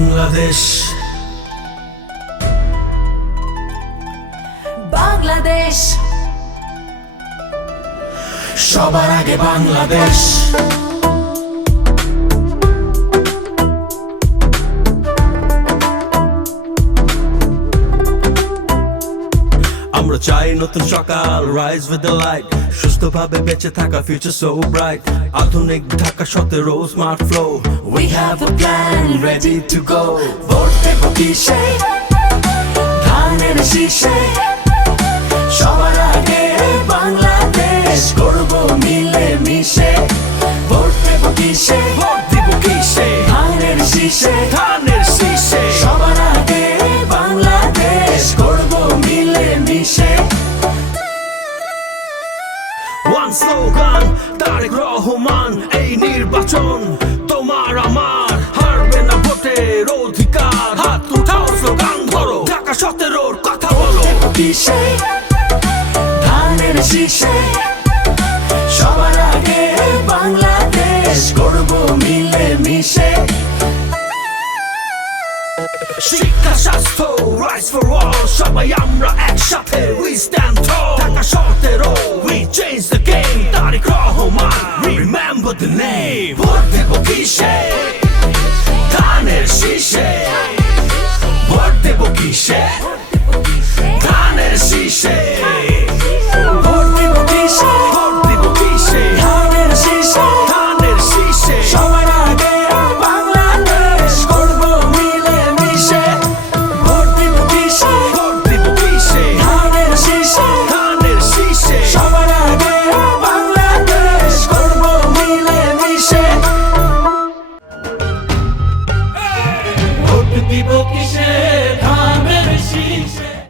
বাংলাদেশ বাংলাদেশ সবার আগে বাংলাদেশ আমরা চাই নতুন সকাল rise with the light সুস্থভাবে বেঁচে থাকা future so bright আধুনিক Dhaka 17 smart flow we have a plan ready to go ভোট দেব কিসে ধানের শীষে সবার আগে বাংলাদেশ করব মিলে মিশে ভোট দেব কিসে ধানের শীষে সবার আগে বাংলাদেশ করব মিলে মিশে One slogan তারেক রহমান এই নির্বাচন তোমার আমার হারবে না ভোটের অধিকার হাত উঠাও স্লোগান ধরো ঢাকা 17 কথা বলো কিসে ধানের শীষে সবার আগে বাংলাদেশ করব মিলে মিশে শিক্ষা স্বাস্থ্য rise for all সবাই আমরা একসাথে we stand tall Dhaka 17 we change the game Tarique Rahman remember the name ভোট দেব কিসে ধানের শীষে ভোট দেব কিসে ধানের শীষে ভোট দেব কিসে ধানের শীষে সবার আগে বাংলাদেশ করব মিলে মিশে ভোট দেব কিসে ধানের শীষে সবার আগে বাংলাদেশ করব মিলে মিশে ভোট দিব কিসে ধানের শীষে